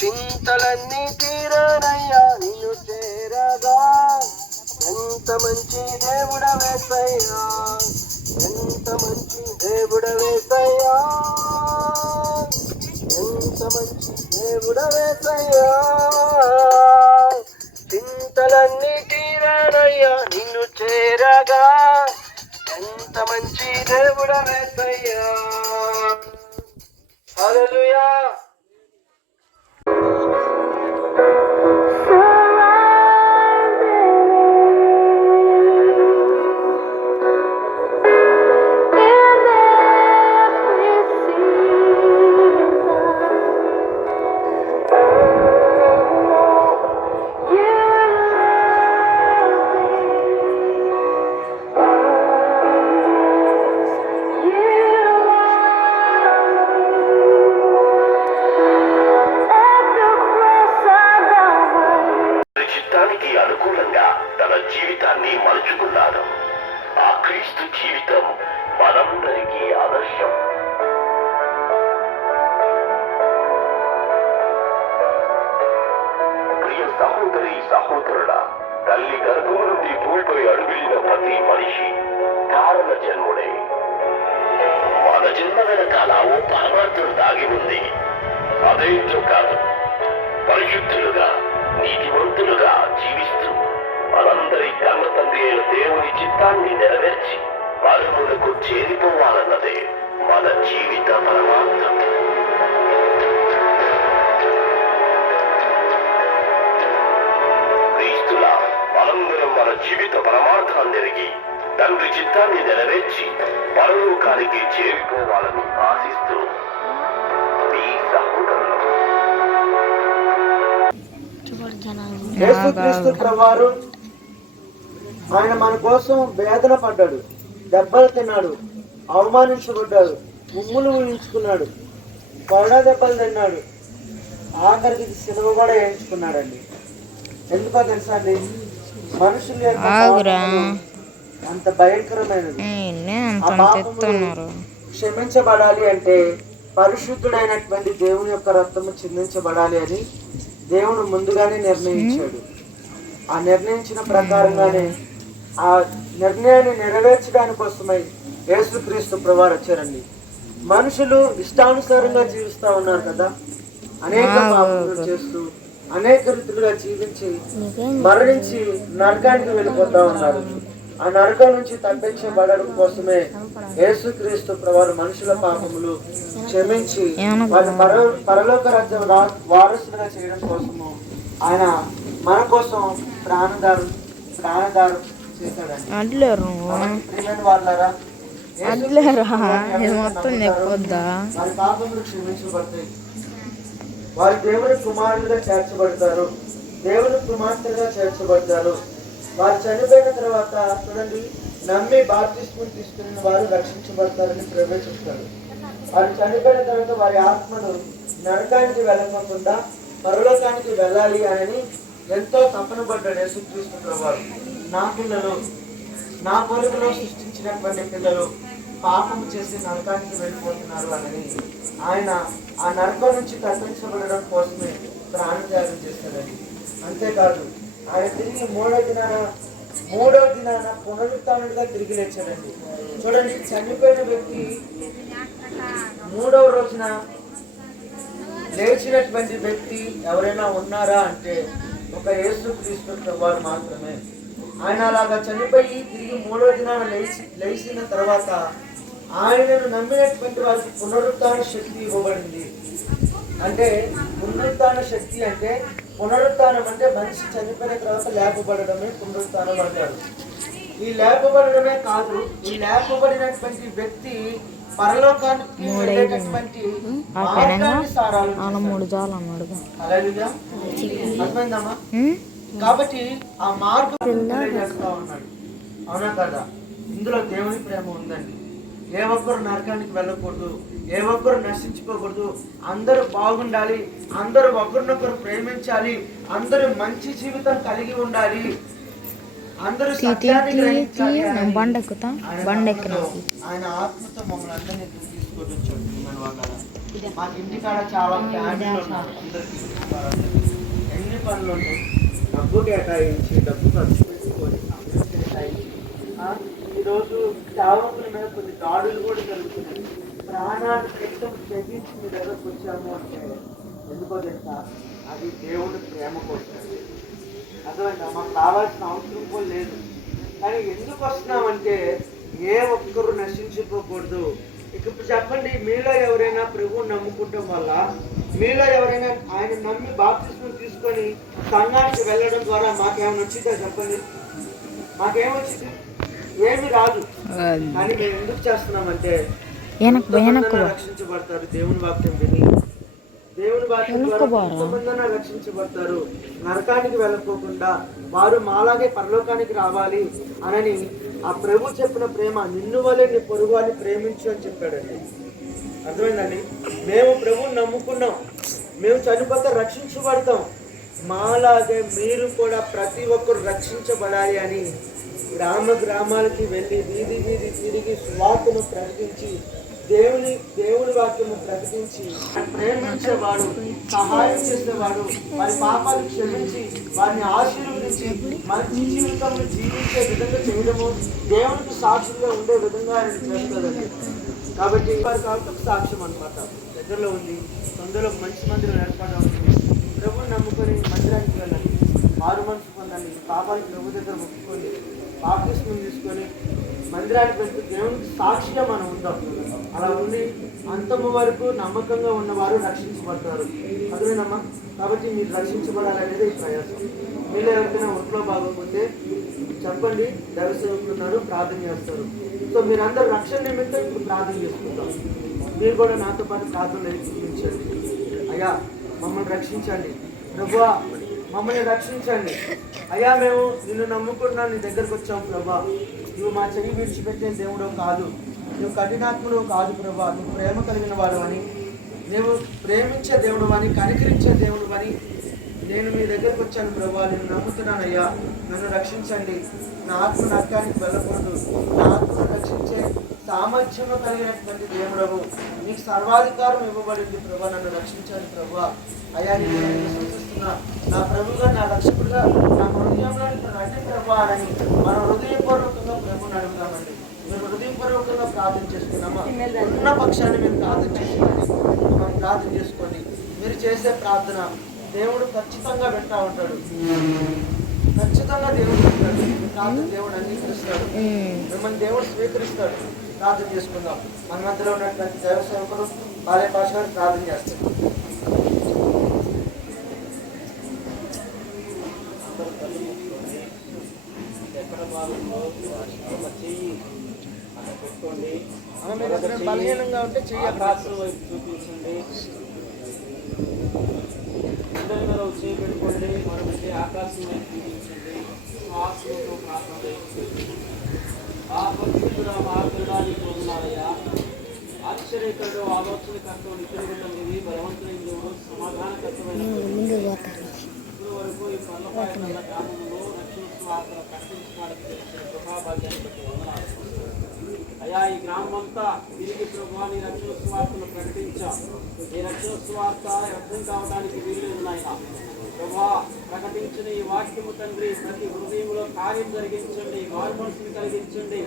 చింతలన్నీ తీరనయ్యా నిన్ను చేరగా. ఎంత మంచి దేవుడవేసయ్యా, ఎంత మంచి దేవుడవేసయ్యా, ఎంత మంచి దేవుడవేసయ్యా. చింతలన్నీ తీరనయ్యా నిన్ను చేరగా. ఎంత మంచి దేవుడవేసయ్యా. హల్లెలూయా. అనుకూలంగా తన జీవితాన్ని మలుచుకున్నాడు. ఆ క్రీస్తు జీవితం మనందరికీ ఆదర్శం. ప్రియ సహోదరి సహోదరుడా, తల్లి గర్భం నుండి భూమిపై అడుగులిన ప్రతి మనిషి కారణ జన్ముడే. మన జన్మ వెనకాల ఓ పరమార్థుడు దాగి ఉంది. అదేంటో కాదు, పరిశుద్ధులుగా నీతివంతులుగా జీవిస్తూ మనందరి కన్న తండ్రి అయిన దేవుని చిత్తాన్ని నెరవేర్చి పరములకు చేరిపోవాలన్నదే మన జీవిత పరమార్థం. క్రీస్తులా మనందరం మన జీవిత పరమార్థాన్ని ఎరిగి తండ్రి చిత్తాన్ని నెరవేర్చి పరలోకానికి చేరిపోవాలని ఆశిస్తూ మీ సహోదరులు. యేసుక్రీస్తు ప్రభువారు ఆయన మన కోసం వేదన పడ్డాడు, దెబ్బలు తిన్నాడు, అవమానించబడ్డాడు, ఉమ్ములు ఊహించుకున్నాడు, కొరడా దెబ్బలు తిన్నాడు, ఆఖరికి సిలువ కూడా వేయించుకున్నాడండి. ఎందుకో తెలుసా అండి, మనుషులు అంత భయంకరమైనది. ఆ పాపములు క్షమించబడాలి అంటే పరిశుద్ధుడైనటువంటి దేవుని యొక్క రక్తము చిందించబడాలి అని దేవుడు ముందుగానే నిర్ణయించాడు. ఆ నిర్ణయించిన ప్రకారంగానే ఆ నిర్ణయాన్ని నెరవేర్చడానికి కోసమై యేసుక్రీస్తు ప్రభువారు వచ్చారండి. మనుషులు ఇష్టానుసారంగా జీవిస్తూ ఉన్నారు కదా, అనేక పాపములు చేస్తూ అనేక రీతిలుగా జీవించి మరణించి నరకానికి వెళ్ళిపోతా ఉన్నారు. ఆ నరకం నుంచి తప్పించబడడం కోసమే యేసుక్రీస్తు ప్రభువారు మనుషుల పాపములు క్షమించి వారి పరలోక రాజ్యం వారసులుగా చేయడం కోసము ఆయన మన కోసం ప్రాణదారు చేశాడండి. వాళ్ళారా వారి పాపములు క్షమించబడతాయి, వారి దేవుని కుమారులుగా చేర్చబడతారు, దేవుని కుమార్తెగా చేర్చబడతారు. వారు చనిపోయిన తర్వాత చూడండి, నమ్మి బాప్తిస్మం తీసుకున్న వారు రక్షించబడతారని ప్రవేశిస్తారు. వారు చనిపోయిన తర్వాత వారి ఆత్మను నరకానికి వెళ్ళకుండా పరలోకానికి వెళ్ళాలి అని ఎంతో తపన పడ్డాడు యేసుక్రీస్తు ప్రభువారు. నా పిల్లలు నా పోలికలో సృష్టించినటువంటి పిల్లలు పాపం చేసి నరకానికి వెళ్ళిపోతున్నారు అని ఆయన ఆ నరకం నుంచి తప్పించబడడం కోసమే ప్రాణత్యాగం చేస్తాడండి. అంతేకాదు ఆయన తిరిగి మూడో దినాన పునరుత్థానుడిగా తిరిగి లేచాడండి. చూడండి, చనిపోయిన వ్యక్తి మూడవ రోజున లేచినటువంటి వ్యక్తి ఎవరైనా ఉన్నారా అంటే ఒక యేసుక్రీస్తు ప్రభువారు మాత్రమే. ఆయన అలాగా చనిపోయి తిరిగి మూడో దినాన లేచిన తర్వాత ఆయనను నమ్మినటువంటి వారికి పునరుత్థాన శక్తి ఇవ్వబడింది. అంటే పునరుత్థాన శక్తి అంటే, పునరుత్థానం అంటే మనిషి చనిపోయిన తర్వాత లేపబడడమే పునరుత్థానం అంటారు. ఈ లేపబడడమే కాదు, ఈ లేపబడినటువంటి వ్యక్తి పరలోకానికి వెళ్ళేటటువంటి మార్గాన్ని సారాలు అర్థమైందమ్మా. కాబట్టి ఆ మార్గం చేస్తా ఉన్నాడు. అవునా కదా? ఇందులో దేవుని ప్రేమ ఉందండి. ఏ ఒక్కరు నరకానికి వెళ్ళకూడదు, ఏ ఒక్కరు నశించుకోకూడదు, అందరూ బాగుండాలి, అందరూ ఒకరినొకరు ప్రేమించాలి, అందరూ మంచి జీవితం కలిగి ఉండాలి అందరూ సత్యాన్ని గ్రహించాలి నేను అని బండ ఎక్కుతా ఆయన బండ నమ్మకంతో ఎక్కిన ఆయన ఆత్మతో మమ్మల్ని అందరినీ తీసుకొని వచ్చాడు మన వాళ్ళ మాకు ఇంటికాడ చాలా ఫ్యామిలీలు ఉన్నారు అందరికీ ఎన్ని పనులు ఉన్నాయి డబ్బు కేటాయించి డబ్బు ఖర్చు పెట్టుకొని సమయం కేటాయించి ఈరోజు సేవకుల మీద కొన్ని దాడులు కూడా జరుగుతున్నాయి. ప్రాణాన్ని క్రితం తెగించి మీ దగ్గరకు వచ్చాము అంటే ఎందుకో తెలుసా, అది దేవుడి ప్రేమ కోసం. అర్థమైందా? మాకు రావాల్సిన అవసరం కూడా లేదు. కానీ ఎందుకు వస్తున్నామంటే ఏ ఒక్కరు నశించిపోకూడదు. ఇప్పుడు చెప్పండి, మీలో ఎవరైనా ప్రభువుని నమ్ముకుంటాం వల్ల, మీలో ఎవరైనా ఆయన నమ్మి బాప్తిస్మం తీసుకొని సంఘానికి వెళ్ళడం ద్వారా మాకేమైనా వచ్చిందా చెప్పండి? మాకేమొచ్చింది? ఏమి రాదు. కానీ మేము ఎందుకు చేస్తున్నామంటే రక్షించబడతారు. దేవుని వాక్యం విని దేవుని వాక్యం ద్వారా రక్షించబడతారు. నరకానికి వెళ్ళకోకుండా వారు మాలాగే పరలోకానికి రావాలి అనని ఆ ప్రభు చెప్పిన ప్రేమ, నిన్ను వలె నీ పొరుగు అని ప్రేమించు అని చెప్పాడండి. అర్థమైందండి? మేము ప్రభువుని నమ్ముకున్నాం, మేము చనిపోతే రక్షించబడతాం. మాలాగే మీరు కూడా ప్రతి ఒక్కరు రక్షించబడాలి అని గ్రామాలకి వెళ్ళి వీధి వీధి తిరిగి సువార్తను ప్రకటించి దేవుని వాక్యము ప్రకటించి ప్రేమించేవాడు, సహాయం చేసేవాడు, వారి పాపాలు క్షమించి వారిని ఆశీర్వదించి మంచి జీవితం జీవించే విధంగా చేయడము, దేవునికి సాక్షిగా ఉండే విధంగా ఆయన చేస్తాడండి. కాబట్టి వారి కాబట్టి సాక్ష్యం అనమాట దగ్గరలో ఉంది. తొందరలో మంచి మందిరం ఏర్పాటు అవుతుంది. ప్రభుని నమ్ముకొని మందిరానికి వెళ్ళండి, మారు మనసు పొందండి, పాపాలు ప్రభు దగ్గర మొక్కుకొని బాప్తిస్మం తీసుకొని మందిరానికి వెళ్తూ దేవునికి సాక్షిగా మనం ఉందాం. అలా ఉండి అంతము వరకు నమ్మకంగా ఉన్నవారు రక్షించబడతారు. అదేనమ్మా. కాబట్టి మీరు రక్షించబడాలనేది ఈ ప్రయాసం. మీరు ఎవరికైనా ఒంట్లో బాగోకపోతే చెప్పండి, దైవసేవకులు ఉన్నారు, ప్రార్థన చేస్తారు. సో మీరందరూ రక్షణ నిమిత్తం ఇప్పుడు ప్రార్థన చేసుకుంటాం. మీరు కూడా నాతో పాటు ప్రార్థన చూపించండి. అయ్యా మమ్మల్ని రక్షించండి, ప్రభువా మమ్మల్ని రక్షించండి. అయ్యా మేము నిన్ను నమ్ముకున్నా నీ దగ్గరకు వచ్చావు ప్రభా. నువ్వు మా చెయ్యి విడిచిపెట్టే దేవుడు కాదు, నువ్వు కఠినాత్ముడు కాదు ప్రభా. నువ్వు ప్రేమ కలిగిన వాడు అని, నువ్వు ప్రేమించే దేవుడు అని, కనికరించే దేవుడు అని నేను మీ దగ్గరకు వచ్చాను ప్రభా. నేను నమ్ముతున్నానయ్యా, నన్ను రక్షించండి. నా ఆత్మ నరకానికి వెళ్ళకూడదు. నా ఆత్మను రక్షించే సామర్థ్యము కలిగినటువంటి దేవుడవు, నీకు సర్వాధికారం ఇవ్వబడింది ప్రభా. నన్ను రక్షించండి ప్రభా. అయ్యా నేను విశ్వసిస్తున్నా, నా ప్రభుగా నా రక్షకుడుగా నా హృదయంలో రండి ప్రభా అని మనం హృదయపూర్వకంగా ప్రభుని అడుగుతామండి. మేము హృదయపూర్వకంగా ప్రార్థన చేసుకున్నామా? ఉన్న పక్షాన్ని మేము ప్రార్థన చేసుకోండి. మనం ప్రార్థన చేసుకోండి. మీరు చేసే ప్రార్థన దేవుడు ఖచ్చితంగా వింటా ఉంటాడు. ఖచ్చితంగా దేవుడు వింటాడు. ప్రార్థన దేవుడు అంగీకరిస్తాడు. మిమ్మల్ని దేవుడు స్వీకరిస్తాడు. ప్రార్థన చేసుకుందాం. మన మధ్యలో ఉన్నటువంటి దైవ సేవకులు భార్య భాష గారు ప్రార్థన చేస్తారు. బలహీనంగా ఉంటే చెయ్యి ఆకాశం వైపు చూపించండి. అందరి మీద చేయి పెట్టుకోండి. మరొకటి ఆకాశం వైపు చూపించండి. శ్వాసంతో ప్రార్థన చేయండి. ఆ పరిస్థితులు మార్గడానికి పొందున్నారయ్యా. ఆశ్చర్యకరుడు, ఆలోచనకర్త, నిత్యుడు, బలవంతుని దేవుడు, సమాధానకర్తమైన ఇప్పుడు వరకు ఈ పల్లపాయల గ్రామంలో రక్షణ స్వార్థ ప్రకటించడానికి తెలిసిన కృపాభాగ్యాన్ని బట్టి వందనాలు. అయ్యా ఈ గ్రామం అంతా తిరిగి ప్రభువాని రక్షణ స్వార్థను ప్రకటించాం. ఈ రక్షణ స్వార్థ అర్థం కావడానికి వీలు నాయన. ప్రభా ప్రకటించిన ఈ వాక్యము తండ్రి ప్రతి హృదయంలో కార్యం జరిగించండి, మారు మనసుని కలిగించండి.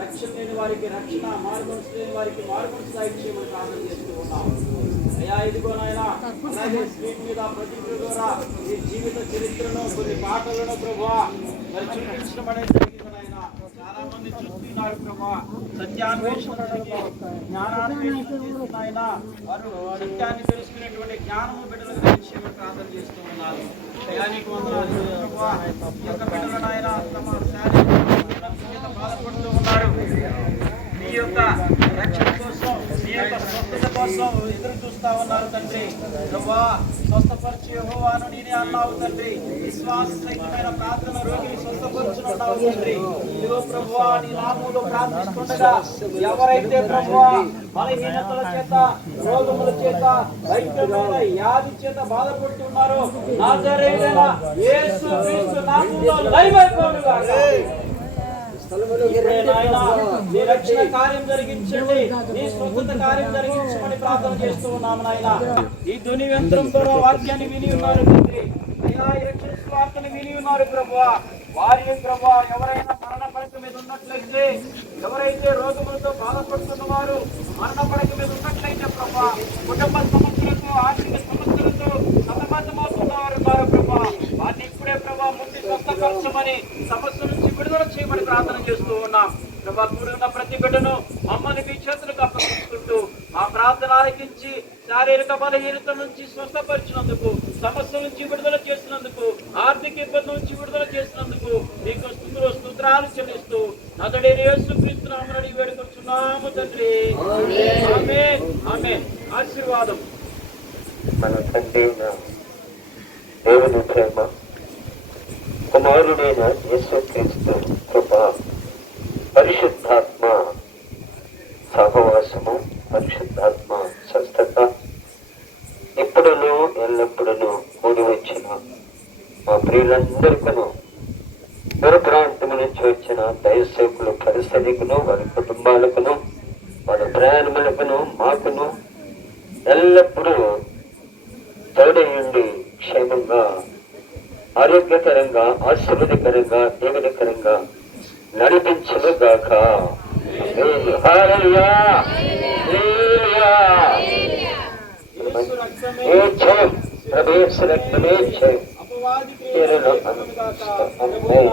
రక్షణ లేని వారికి రక్షణ, మారు మనసు లేని వారికి మారు మనసు సాగించమని ప్రార్థన చేస్తూ ఉన్నాం. అయ్యా ఇదిగో నాయన, అలాగే స్క్రీన్ మీద ప్రతిభ ద్వారా ఈ జీవిత చరిత్రను కొన్ని పాటలను ప్రభువా మరి చూపించడం అనేది జరిగింది నాయన. చాలా మంది చూస్తున్నారు ప్రభా, సత్యాన్వేషణ జ్ఞానాన్వేషణ చేస్తున్నాయన. వారు సత్యాన్ని తెలుసుకునేటువంటి జ్ఞానము బిడ్డలకు దయచేయమని ప్రార్థన చేస్తూ ఉన్నారు. దయానికి వందనాలు ప్రభా. ఈ యొక్క బిడ్డల నాయన తమ శారీరక బాధపడుతూ ఉన్నారు. మీ యొక్క రక్షణ కోసం, మీ యొక్క స్వస్థత కోసం ఎదురు చూస్తా ఉన్నారు తండ్రి. ప్రభువా స్వస్థపరిచి యెహోవాను నేనే అన్నావు తండ్రి. విశ్వాసరహితమైన ప్రార్థన రోగిని స్వస్థపరుచున్నావు తండ్రి. ఇదిగో ప్రభువా నీ నామములో ప్రార్థిస్తుండగా ఎవరైతే ప్రభువా బలహీనతల చేత, రోగముల చేత, భయంకరమైన వ్యాధి చేత బాధపడుతున్నారో నజరేయుడైన యేసు క్రీస్తు నామములో లయమైపోవుగాక. నీ రక్షణ కార్యం జరిగించండి, నీ స్వతంత్ర కార్యం జరిగించమని ప్రార్థన చేస్తూ ఉన్నాము నాయన. ఈ ధ్వని యంత్రం ద్వారా వాక్యాన్ని విని ఉన్నారు తండ్రి. అయినా ఈ రక్షణ స్వార్థను విని ఉన్నారు ప్రభువా. వారి ప్రభువా ఎవరైనా మరణ పడక మీద ఉన్నట్లయితే, ఎవరైతే రోగములతో బాధపడుతున్నవారు మరణ పడక మీద ఉన్నట్లయితే ప్రభువా, కుటుంబ సమస్యలతో, ఆర్థిక సమస్యలతో సతమతమవుతున్నవారు ప్రభువా, వారిని ఇప్పుడే ప్రభా ముందు స్వస్థపరచమని, సమస్య నుంచి విడుదల చేయమని ప్రార్థన చేస్తూ ఉన్నాం ప్రభా. కూడిన ప్రతి బిడ్డను మమ్మల్ని మీ చేతులకు అప్పగిస్తుంటూ మా ప్రార్థన ఆలకించి శారీరక బలహీనత నుంచి స్వస్థపరిచినందుకు, సమస్య నుంచి విడుదల చేసినందుకు, ఆర్థిక ఇబ్బంది నుంచి విడుదల చేసినందుకు మీకు స్తోత్రాలు చెల్లిస్తూ నజరేయుడైన యేసుక్రీస్తు నామమున అడిగి వేడుకొనుచున్నాము తండ్రి. ఆమేన్ ఆమేన్. ఆశీర్వాదం. మన తండ్రి దేవుని ప్రేమ, కుమారుడైన యేసుక్రీస్తు కృప, పరిశుద్ధాత్మ సహవాసము, పరిశుద్ధాత్మ స్వస్థత ఇప్పుడును ఎల్లప్పుడూ కూడి వచ్చిన మా ప్రియులందరికను, దూర ప్రాంతం నుంచి వచ్చిన దైవసేవకులు, పరిసరికును, వారి కుటుంబాలకును, వారి ప్రయాణములకును, మాకును ఎల్లప్పుడూ తోడయుండి క్షేమంగా, ఆరోగ్యకరంగా, ఆశీర్వదకరంగా, దీవెనకరంగా నడిపించును గాక. హల్లెలూయా హల్లెలూయా. యేసు రక్తమే జయం. ఆమేన్.